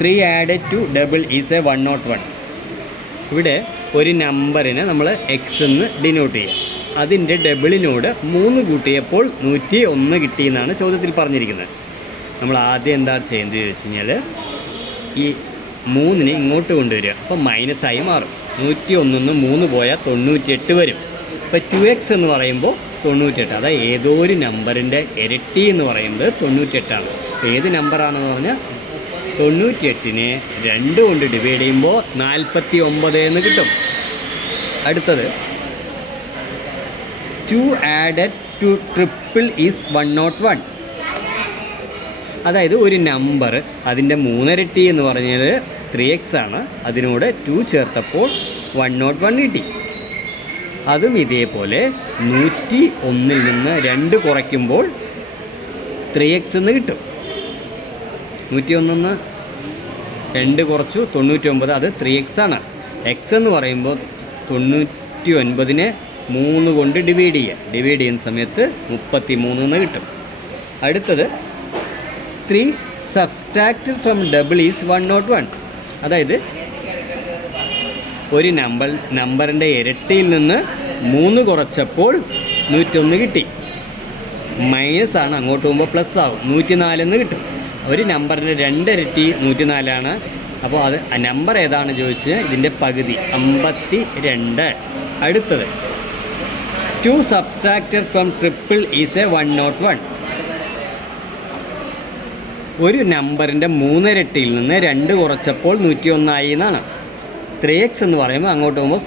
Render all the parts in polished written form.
3 added to double is a 101. ഇവിടെ ഒരു നമ്പറിനെ നമ്മൾ എക്സ് എന്ന് ഡിനോട്ട് ചെയ്യാം. അതിൻ്റെ ഡബിളിനോട് 3 കൂട്ടിയപ്പോൾ 101 കിട്ടിയെന്നാണ് ചോദ്യത്തിൽ പറഞ്ഞിരിക്കുന്നത്. നമ്മൾ ആദ്യം എന്താണ് ചെയ്യുന്നത് ചോദിച്ചു കഴിഞ്ഞാൽ ഈ 3നെ ഇങ്ങോട്ട് കൊണ്ടുവരിക. അപ്പോൾ മൈനസായി മാറും. 101 3 പോയാൽ 98 വരും. ഇപ്പോൾ 2x എന്ന് പറയുമ്പോൾ 98. അതായത് ഏതോ ഒരു നമ്പറിൻ്റെ ഇരട്ടി എന്ന് പറയുന്നത് 98ആണ്. അപ്പോൾ ഏത് നമ്പറാണെന്ന് പറഞ്ഞാൽ 98നെ 2 കൊണ്ട് ഡിവൈഡ് ചെയ്യുമ്പോൾ 49 എന്ന് കിട്ടും. അടുത്തത് 2 ആഡഡ് ടു ട്രിപ്പിൾ ഈസ് 101. അതായത് ഒരു നമ്പർ അതിൻ്റെ 3 ഇരട്ടി എന്ന് പറഞ്ഞാൽ 3x ആണ്. അതിനോട് 2 ചേർത്തപ്പോൾ 101 കിട്ടി. അതും ഇതേപോലെ 101ൽ നിന്ന് 2 കുറയ്ക്കുമ്പോൾ 3x എന്ന് കിട്ടും. 101 2 കുറച്ചു 99, അത് 3x ആണ്. x എന്ന് പറയുമ്പോൾ 99നെ 3 കൊണ്ട് ഡിവൈഡ് ചെയ്യുന്ന സമയത്ത് 33 എന്ന് കിട്ടും. അടുത്തത് 3 സബ്സ്ട്രാക്റ്റഡ് ഫ്രം ഡബിൾ ഈസ് 101. അതായത് ഒരു നമ്പറിൻ്റെ ഇരട്ടിയിൽ നിന്ന് 3 കുറച്ചപ്പോൾ 101 കിട്ടി. മൈനസ് ആണ്, അങ്ങോട്ട് പോകുമ്പോൾ പ്ലസ് ആവും. 104 എന്ന് കിട്ടും. ഒരു നമ്പറിൻ്റെ 2 ഇരട്ടി 104ആണ്. അപ്പോൾ അത് നമ്പർ ഏതാണെന്ന് ചോദിച്ചാൽ ഇതിൻ്റെ പകുതി 52. അടുത്തത് 2 subtracted from triple is a 101. ഒരു നമ്പറിൻ്റെ 3 ഇരട്ടിയിൽ നിന്ന് 2 കുറച്ചപ്പോൾ 101 ആയി എന്നാണ്. 3x എന്ന് പറയുമ്പോൾ അങ്ങോട്ട് പോകുമ്പോൾ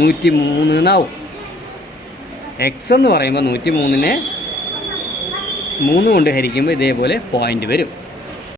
103 എന്നാവും. എക്സ് എന്ന് പറയുമ്പോൾ 103നെ 3 കൊണ്ട് ഹരിക്കുമ്പോൾ ഇതേപോലെ പോയിൻ്റ് വരും.